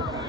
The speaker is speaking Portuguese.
Oh,